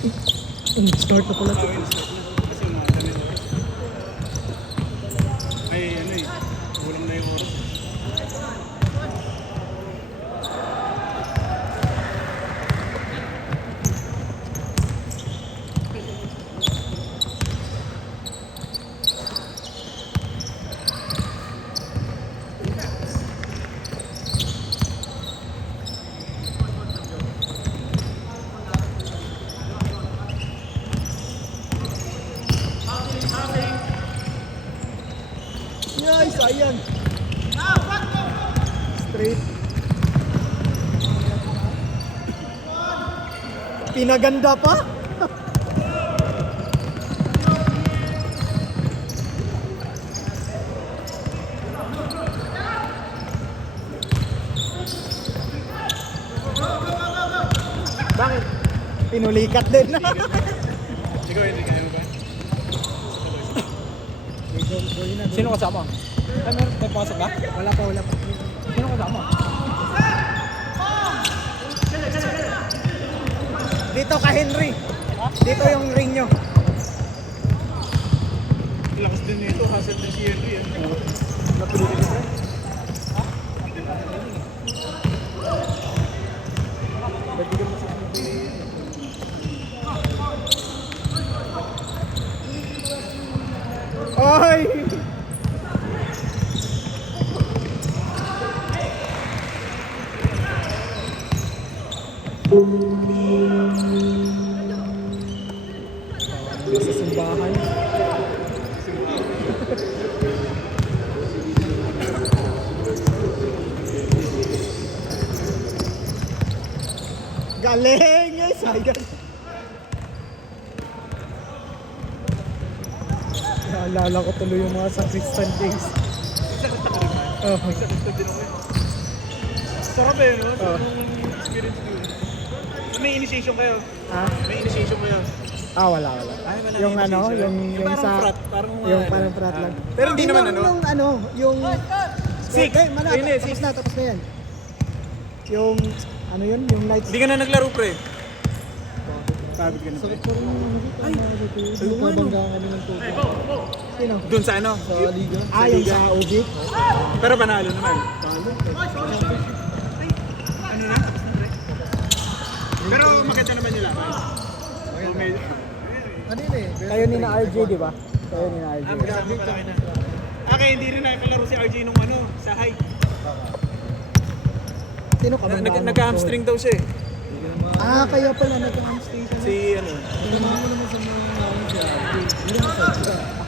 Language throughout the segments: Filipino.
Start na pala ito. Kasi umaga na yung oras. Ay, ano eh. Kulang na yung oras. Yay, sayang. Straight. Pinaganda pa. Bakit? Pinulikat din. Ikaw, hindi ka ba? Sino kasama? Ay, may pasok ba? Wala pa. Sino kasama? Dito ka, Henry. Dito yung ring nyo. Lakas din nito. Hassle din si Henry. Napili ka ba? Ay! Sa simbahan. Galing! Eh, sayang. Naalala ko tuloy yung mga Sakristan days. Sakit ka rin man. Sakit ka din ako eh. Sarap eh, no? Sarap yung experience ko yun. May initiation kayo? Ha? May initiation kayo? Wala. Ay, wala Yung na ano, initiation. yung parang sa... frat. Parang Yung parang frat lang. Pero hindi naman Yung Six. Ayun eh, six. tapos na yan. Yung, ano yun? Yung nights. Hindi ka na naglaro pre. Pagod ka na pre. Ay, yung nabangga kami ng tubig. Sino? Doon sa ano? Sa Liga. Yung sa OG? Pero panalo naman. Ano na? Tapos na pre. Pero maganda naman nila. Ano yun eh? Kayo ni na RJ, di ba? Kayo ni na RJ. Magkakaroon pa lang na. Kaya hindi rin nakalaro si RJ nung ano, sa high. Sino ka ba? Nagka-hamstring daw siya eh. Kaya pala nagka-hamstring siya. Si ano. Tinama mo naman sa mga naon siya. Hindi naman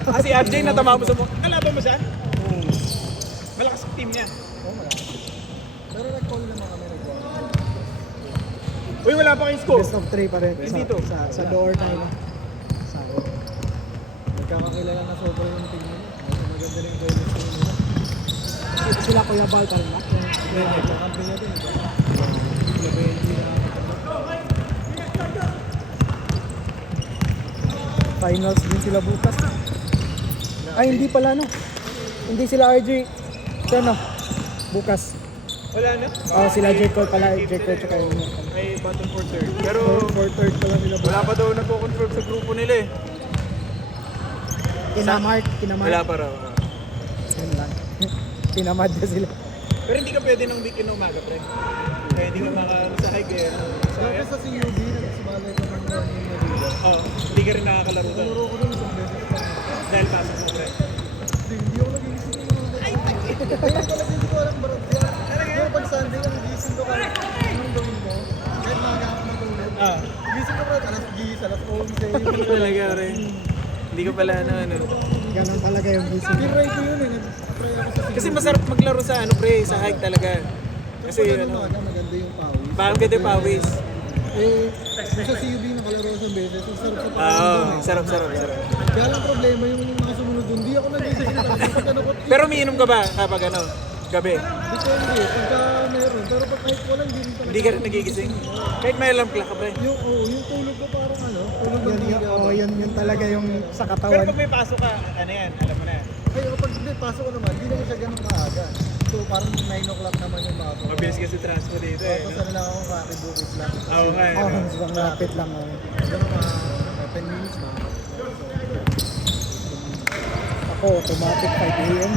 sa Si RJ natama mo sa mo. Kalaban mo siya? Malakas ang team niya. Oo, malaki. Pero nag-call naman kami nag-call. Uy, wala pa kayong score. Best of 3 pa rin. Dito. Sa door time. Nagkakakilala na sobra yung team nila. Maganda rin yung chemistry nila. Sila Kuya Bal pa rin ba? Yung kampi niya din. Finals din sila bukas. Ay, hindi pala no. Hindi sila RJ. Ano? Bukas. Wala na? Sila J-Cole pala. J-Cole tsaka yung May button for third. Pero for third pala nila. wala pa daw nagko-confirm sa grupo nila eh. Kinamart. Wala pa raw. Yun lang. Pinamad na sila. Pero hindi ka pwede ng weekend na umaga, pre. Kaya hindi ka sa hike eh. Dati sa CUB, nagsibalay ko ng morning na dito. Hindi ka rin nakakalaro doon. Tinuro ko doon isang beses pa. Dahil pasok mo, pre. Hindi ako nag-iisip ng mga ay, kaya pala hindi ko alam barat yan. Pero pag Sunday, ang gising ko kahit anong gawin mo, kahit maaga ako matulog. Gising ko pala, alas 10, alas 11. Talaga, pre. Hindi ka pala ano. Ganun talaga yung gising. Tinry ko yun eh. Nag-try ako sa Kasi masarap maglaro sa ano, pre, sa hike talaga. Kasi ano, maganda yung pawis. parang ganda yung pawis. Sa CUB nakalaro ko yung beses. Ang sarap sa pawis. Sarap. Kaya lang problema yung mga sumunod doon. Hindi ako nag-isip na talaga. Pero umiinom ka ba kapag ano, gabi? Depende, pagka meron. Pero pag kahit wala, hindi rin talaga. Hindi ka rin nagigising? Kahit may alarm clock ka ba? Yung tulog ko parang tulog ng diga. Yun talaga yung sa Pero katawan. pag may pasok ka, ano yan, alam mo na yan. Ay, kapag hindi, pasok ko naman, hindi naman siya ganun maaga. parang 9 o'clock naman yung bago. Mabilis kasi transfer dito eh. Tapos No? ano lang ako, kakibukit lang. Oo nga eh. Oh, sobrang lapit lang. Oh. Siguro mga 10 minutes na. Ako, automatic 5 a.m.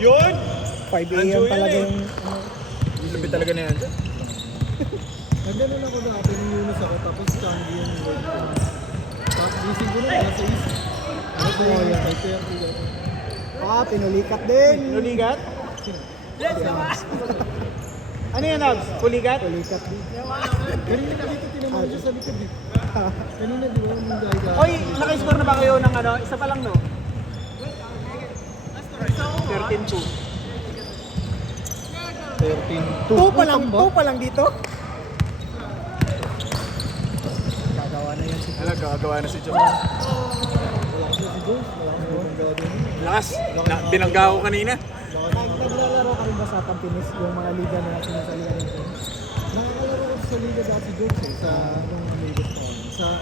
Yun! 5 Nandiyo a.m. yan talaga eh. yung... Sabi talaga na yan dyan. Nagganon ako dati ng Yunus ako, tapos Changi yung work ko. Tapos gising ko na, alas 6. Alas 6, Oh, yeah. 5:30. Pinulikat din. Nuligat? Ano yan, Abs? Puligat? Pinulikat din. Pero yung dito, tinamaan siya sa likod eh. Kanina di ba, yung guy ka. Oy, naka-score na ba kayo ng ano? Isa pa lang, no? 13-2. 13. 2 pa lang dito. Gagawa na yan si Alam, gagawa na si Joe. Wala kasi si Jules, wala akong ibang gawa din. Lakas, binangga ko kanina. Naglalaro ka rin ba sa Pampinis yung mga liga na sinasalihan nito? Nakakalaro ko sa Liga dati Jules eh, sa nung amigos ko.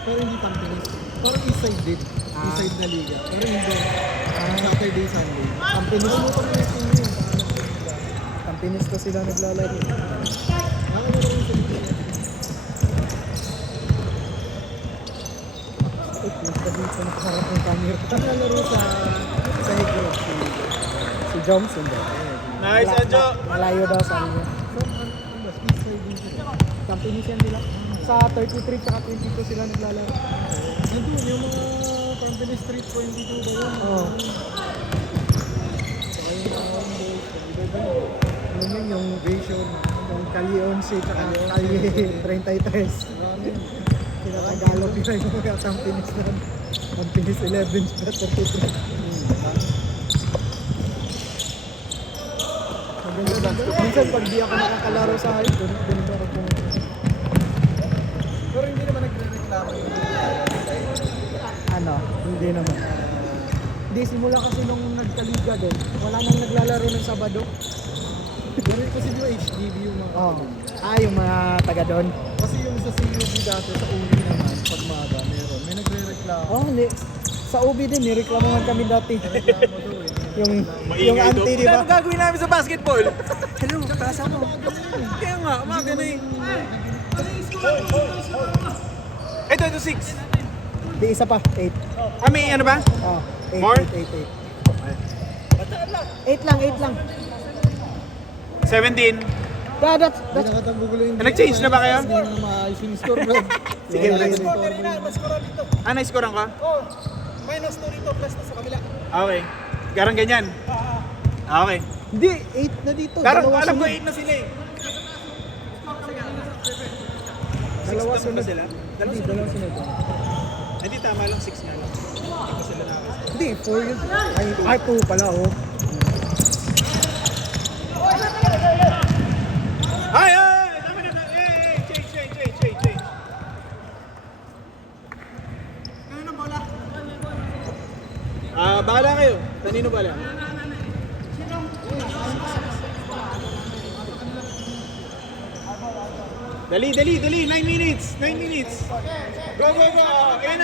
Pero hindi Pampinis. Parang Eastside din. Eastside na Liga. Pero hindi. Saturday, Sunday. Pampinis mo Ano yung team yun? Pampinis ko sila naglalaro. Nakakalaro ko sa Liga. Dito nakasarap yung camera. Nakakalaro sa Higro. Si Johnson ba? Nice, Anjo! Malayo daw sa inyo. Eastside din sila. Pampinis yan nila. Sa 33 tsaka 22 sila naglalaro. Nandun yung mga Company Street 22 ba yun? Oo. Saka yung mga Boys, iba-iba yun. Ano yun yung Vision. yung Kali 11 tsaka Kali 33. Marami yun. Tinatagalog nila yung mga Pampinis na. Pampinis 11 tsaka 33. Minsan pag di ako nakakalaro sa hype, doon ako pumunta. Pero hindi naman nagre-reklamo yung Ano, hindi naman. Hindi, simula kasi nung nagkaliga din, wala nang naglalaro ng Sabado. Pero kasi yung HDB yung mga Oo. Yung mga taga doon. Kasi yung sa CUB dati, sa uli naman, pag maaga, meron. May nagre-reklamo. Hindi. Sa UB din, nireklamuhan kami dati. Reklamo daw eh. yung Maingay auntie, di ba? Ano gagawin namin sa basketball? Hello, kasa mo. Kaya nga, umaga na eh. Ito, 6. Di, isa pa. 8. Ah, may ano ba? 8, More? 8, 8. 8 lang, 8 lang. 17. That's Hindi nakatagugulo yung Nag-change na ba kayo? Hindi na maayos yung score, bro. Sige, Wala let's yung go. score, bro. Ah, na-scorean ka? Oh, minus 2 rito, plus na sa kabila. Okay. Garang ganyan. Ah, okay. Hindi, 8 na dito. Garang, Dalawa alam ko sunod. 8 na sila eh. Dalawa 6 sunod. ba sila? Hindi, dalawa sunod. Hindi, tama lang 6 na lang. Hindi pa sila nakakascore. Hindi, 4 yun. Ay, 2 pala, oh. Ay, ay! Dami na! Change. Ano bola? Ah, bahala kayo. Kanino bala? Dali. 9 minutes. Go. Ayan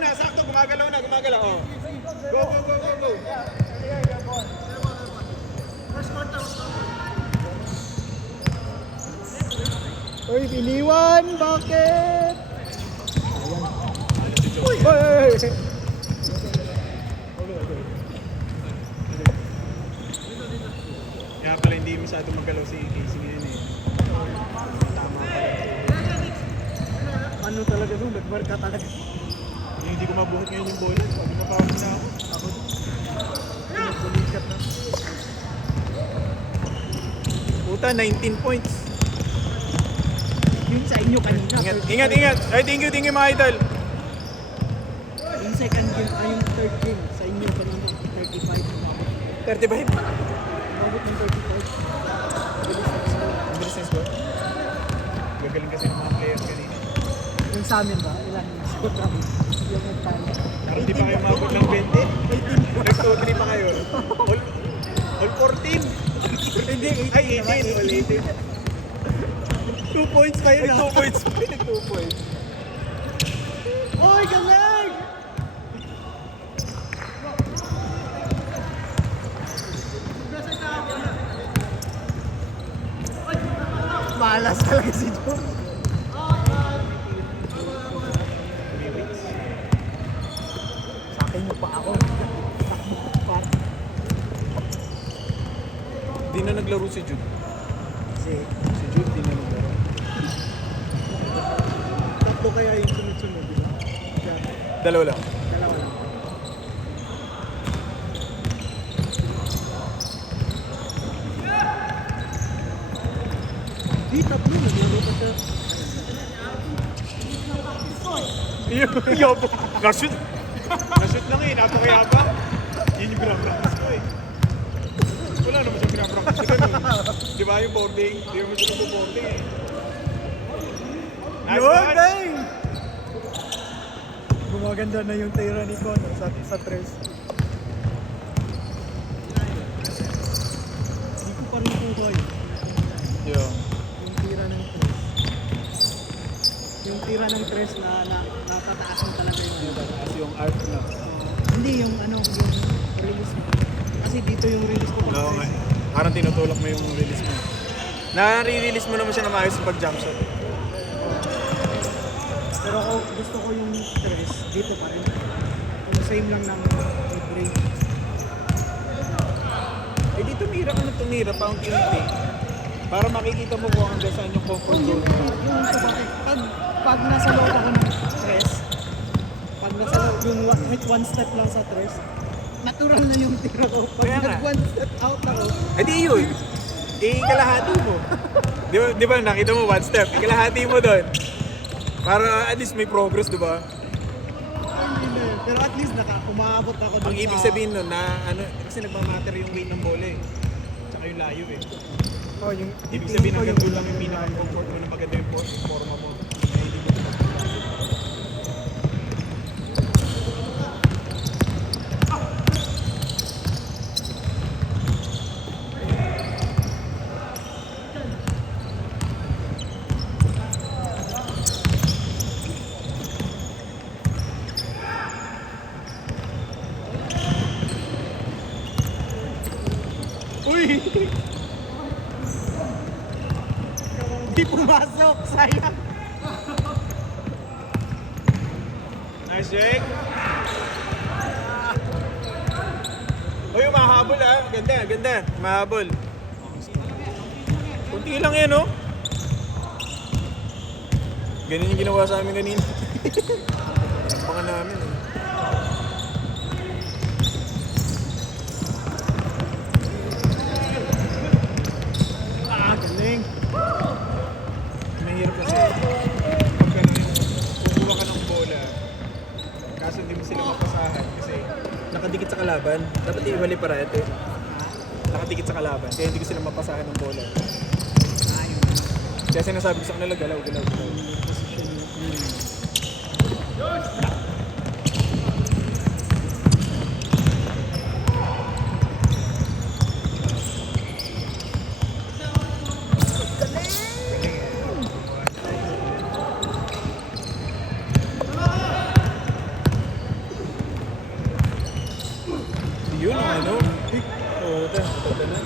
na, sakto. Gumagalaw na. Oh. Go. Uy, iniwan! Bakit? Ayan. Uy! Kaya pala hindi masyadong magalaw si Casey ngayon eh. Tama ka. Ano talaga doon? Nagmarka talaga. Yung hindi ko mabuhat ngayon yung bola. Sabi na parang na ako. Ako. Nagbulikat na. Puta, 19 points. Yun sa inyo kanina. Ingat. Ay, thank you mga idol. Yung second game, yung third game. Sa inyo kanina, 35. 35. Umabot ng 35. Ang bilis ng score. Gagaling kasi ng mga players kanina. Yung sa amin ba? Ilan yung score namin? Yung nagtalo. Parang hindi pa kayo mabot ng 20. Nag-2-3 pa kayo. All 14. Hindi, 18. Ay, 18. All 18. 2 points pa yun. Nag 2 points. Nag 2 points. Oy, galing! malas talaga si Jun. Sa akin mo pa ako. Di na naglaro si Jude. Kasi Si Jude, di na naglaro. Tatlo kaya yung sunod-sunod, di ba? Yan. Dalawa lang. dalawa lang. Di, tatlo. Naglaro pa siya. Yabo. Na-shoot. Na-shoot lang eh. Napakayabang. Yun yung pinapractice ko eh. Wala naman siya pinapractice ko. Di ba yung boarding? Di naman siya nagbo-boarding eh. Nice Yun, one. dang! Gumaganda na yung tira ni Kono sa tres. Hindi ko pa rin kuha yun. Yeah. Yung tira ng tres. Yung tira ng tres na natataasan talaga yung As yung art na. hindi yung yung release mo. Kasi dito yung release ko pag Oo nga. tres. Parang tinutulak mo yung release mo. Na-release mo naman siya na maayos pag jump shot. Pero ako gusto ko yung tres dito pa rin. Yung same lang ng mid-range. Eh di tumira ka na tumira, paunti-unti. Para makikita mo kung hanggang saan yung comfort zone mo. Yung sa bakit, pag nasa loob ako ng tres, pag nasa loob, yung one step lang sa tres, natural na yung tira ko. Pag Kaya nga. nag one step out ako, Eh di yun. Ikalahati mo. Di ba nakita mo one step? Ikalahati mo doon. Para at least may progress, di ba? hindi na yun. Pero at least umaabot ako dun Ang ibig sabihin nun na ano, kasi nagmamatter yung weight ng bola eh. Tsaka yung layo eh. Oh, yung Ibig sabihin hanggang doon lang yung pinaka-comfort mo na maganda yung forma mo. Eh, hindi mo Uy! Hindi pumasok, sayang. Nice, Jake. Uy, mahabol ah. Ganda, ganda. Mahabol. Kunti lang yan, oh. Ganun yung ginawa sa amin kanina. Baka namin, eh. Galing. Mahirap kasi pag gano'n yung kukuha ka ng bola kaso hindi mo sila mapasahan kasi nakadikit sa kalaban. Dapat iwali para ito eh. Nakadikit sa kalaban kaya hindi ko sila mapasahan ng bola. Kaya sinasabi ko sa kanila galaw, galaw, galaw. Yun ang ano. Oo, ito na.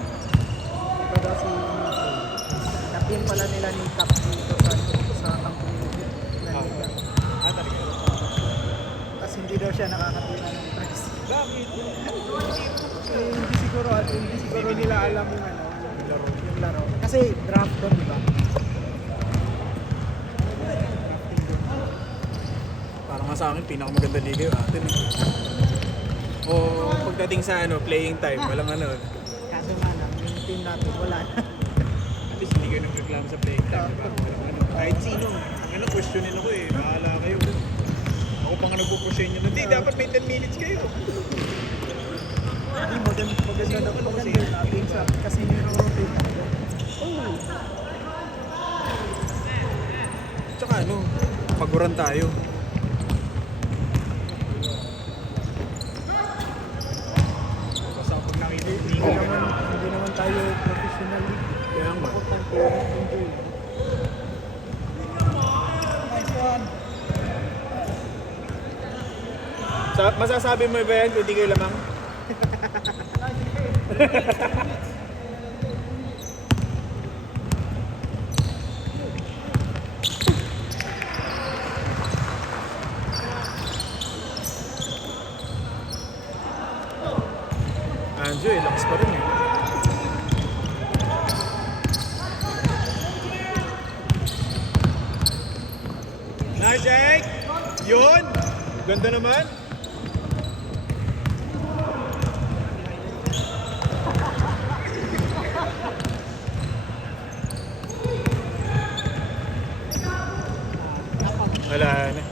Baga si Kapin pala nila ni Cap dito sa kampong na liga. Talaga. Tapos hindi daw siya nakakatira ng tres. Bakit? Hindi siguro nila alam yung Laro. yung laro. Kasi draft doon, di ba? Parang nga sa akin, pinakamaganda liga yung atin eh. O pagdating sa ano, playing time, walang ano. Kaso nga lang, yung team natin wala na. At least hindi kayo nagreklamo sa playing time, diba? Walang ano. Kahit sino, ano, questionin ako eh, bahala kayo. Ako pa nga nagpo-push nyo. Hindi, dapat may 10 minutes kayo. Hindi, maganda natin sa kasi niro-rotate ako. Oo. Tsaka ano, paguran tayo. Basta pag nakita yung Hindi naman tayo professional. kaya nga. Importante yung enjoy. Nice one. Masasabi mo ba yan kung di kayo lamang? Anjo eh, lakas pa rin eh. Nice, Jake! Yun! Ganda naman! Wala na.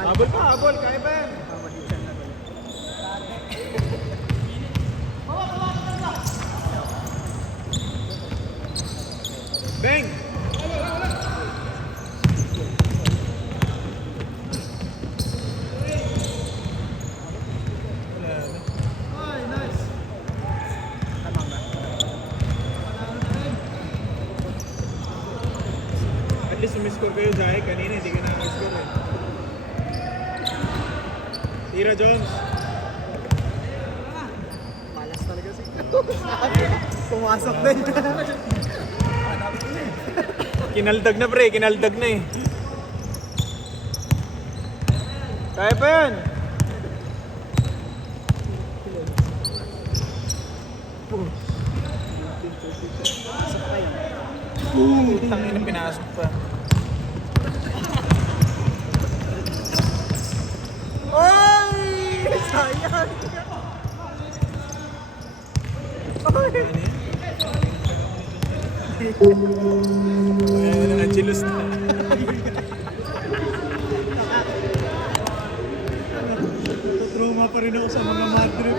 Habol pa, habol! Kaya ba yan? Bang! Ay, nice. At least sumiscore kayo, Zay. Kanina hindi ka na score eh. Tira, Jones. Malas talaga si pumasok din. Kinaldag na pre, kinaldag na eh. Kaya pa yan. Tangin na pinasok pa. Ay! Sayang! Ayan na, Angelus na. Trauma pa rin ako sa mga madrip.